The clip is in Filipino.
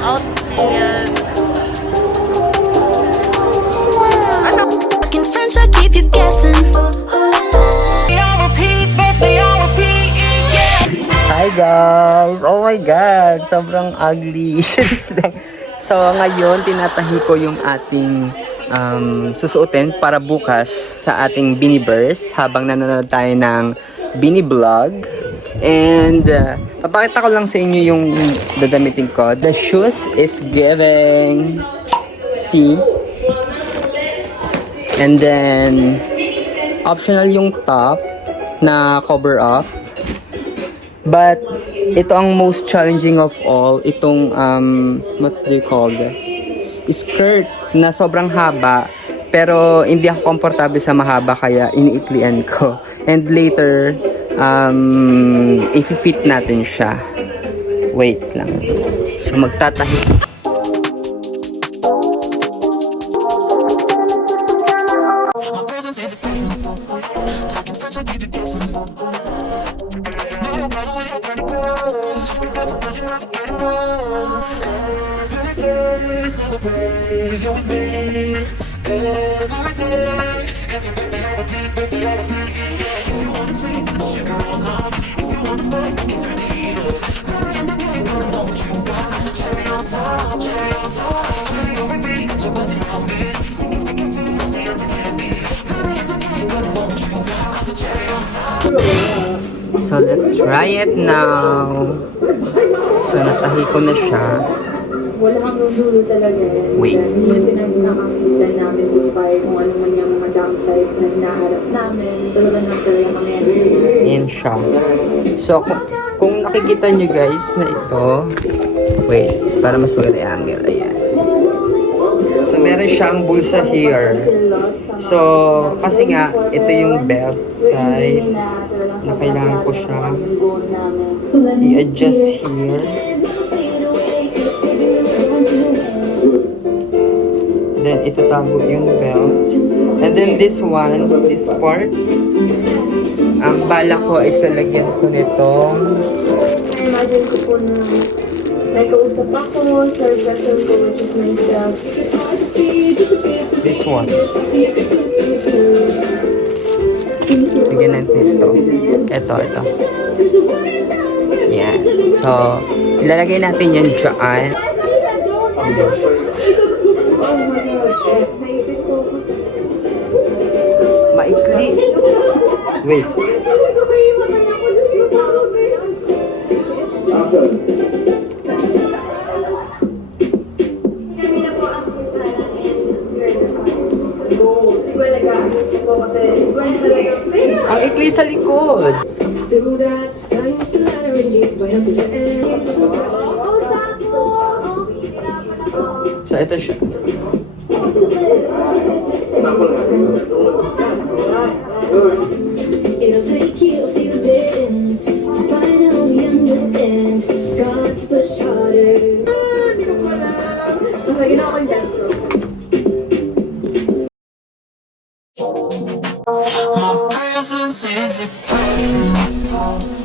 Ootd. In French, I keep you guessing. Hi guys! Oh my God! Sobrang ugly. So ngayon, tinatahi ko yung ating susuotin para bukas sa ating Biniverse habang nanonood tayo ng Bini Vlog. And papakita ko lang sa inyo yung dadamitin ko. The shoes is giving. See? And then optional yung top na cover up. But ito ang most challenging of all, itong what do you call that? Skirt na sobrang haba pero hindi ako komportable sa mahaba kaya iniiklian ko. And later i-fit natin siya. Wait lang. So magtatahi. My presence is a present. Talking French, I keep you guessing. Every day, celebrate you with me. Every day, it's your birthday, I'll repeat, birthday, I'll repeat. If you want to sweet, put the sugar on top. If you want to spice, I can turn the heat up. Honey, I'm the king, girl, know what you got. Cherry on top, cherry on top. Honey, over me, get your buzz around me. Sticky, sticky, sweet, frosty as it can be. Honey, I'm the king, girl, know what you got. The cherry on top. So let's try it now. So natahi ko na siya. Wala hanggang dulo talaga yan. Wait. Yung pinagkakapitan namin before kung ano man yung mga downsides na hinaharap namin. Talaga kami. Ayan siya. So kung nakikita nyo guys na ito, wait, para mas maganda yung angle. Ayan. So meron siyang bulsa here. So kasi nga, ito yung belt side na kailangan ko siya i-adjust here. Then itatago yung belt. And then this one, this part, ang bala ko is lalagyan ko nitong Imagine ko po na may kausap ako sa vessel ko, which is myself. this one. Bigyan natin ito. Ito. Yan. So, ilalagay natin yan dyan. Maikli. Wait. Ang ikli sa likod. So, ito siya. It'll take you a few days to finally understand. Got to push harder. My presence is a present.